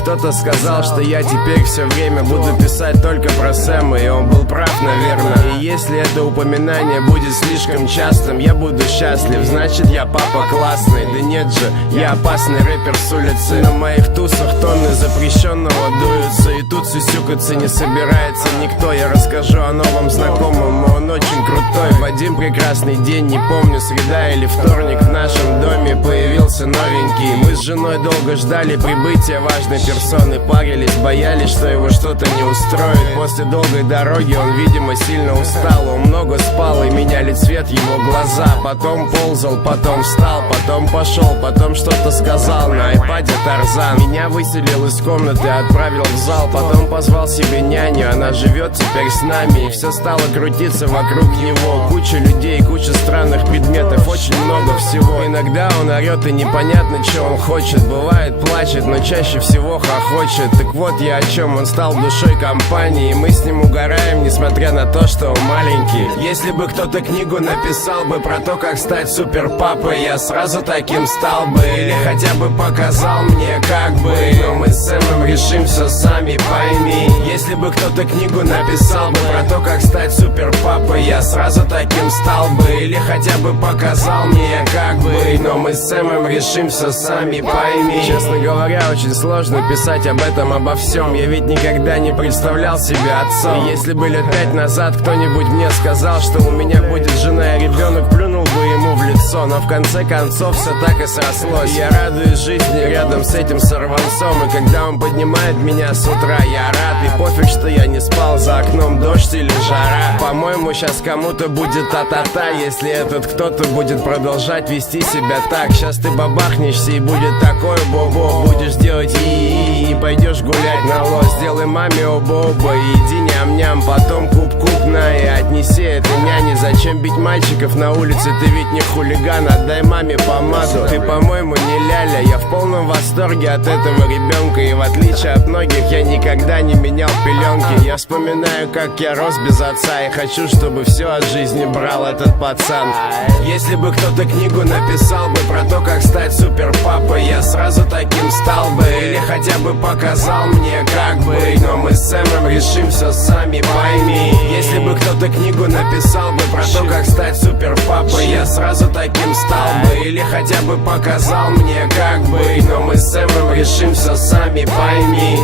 Кто-то сказал, что я теперь все время буду писать только про Сэма, и он был прав, наверное. И если это упоминание будет слишком частым, я буду счастлив, значит я папа классный. Да нет же, я опасный рэпер с улицы. На моих тусах тонны запрещенного дуются, и тут сюсюкаться не собирается никто. Я расскажу о новом знакомом, он очень крутой. В один прекрасный день, не помню, среда или вторник, в нашем доме появился новенький. Мы с женой долго ждали прибытия важной персоны, парились, боялись, что его что-то не устроит. После долгой дороги он, видимо, сильно устал. Он много спал, и меняли цвет его глаза. Потом ползал, потом встал, потом пошел, потом что-то сказал на айпаде Тарзан. Меня выселил из комнаты, отправил в зал. Потом позвал себе няню, она живет теперь с нами. И все стало крутиться вокруг него. Куча людей, куча странных предметов, очень много всего. Иногда он орет, и непонятно, что он хочет. Бывает, плачет, но чаще всего хохочет. Так вот я о чем, он стал душой компании, и мы с ним угораем, несмотря на то, что он маленький. Если бы кто-то книгу написал бы про то, как стать супер папой, я сразу таким стал бы. Или хотя бы показал мне, как бы. Но мы с Сэмом решим все сами, пойми. Если бы кто-то книгу написал бы про то, как стать супер папой, я сразу таким стал бы. Или хотя бы показал мне, как бы. Но мы с Сэмом решим все сами, пойми. Честно говоря, очень сложно писать об этом, обо всем. Я ведь никогда не представлял себя отцом. И если бы лет 5 назад кто-нибудь мне сказал, что у меня будет жена и ребенок, плюнул бы ему в лицо. Но в конце концов все так и срослось. Я радуюсь жизни рядом с этим сорванцом. И когда он поднимает меня с утра, я рад. И пофиг, что я не спал, за окном дождь или жара. По-моему, сейчас кому-то будет та-та-та, если этот кто-то будет продолжать вести себя так. Сейчас ты бабахнешься, и будет такое бобо. Будешь делать и пойдешь гулять на лос. Сделай маме оба-оба, и иди ням-ням. Потом куп-куп на и отнеси это няне. Зачем бить мальчиков на улице, ты ведь не хулиган. Отдай маме помаду, ты, по-моему, не ляля. Я в полном восторге от этого ребенка, и в отличие от многих я никогда не менял пеленки. Я вспоминаю, как я рос без отца, и хочу, чтобы все от жизни брал этот пацан. Если бы кто-то книгу написал бы про то, как стать супер папой, я сразу таким стал бы. Или хотя бы показал мне, как бы. Но мы с Сэмом решим все сами, пойми. Если бы кто-то книгу написал бы про то, как стать супер папой, я сразу таким стал бы. Или хотя бы показал мне, как бы. Но мы с Сэмом решим все сами, пойми.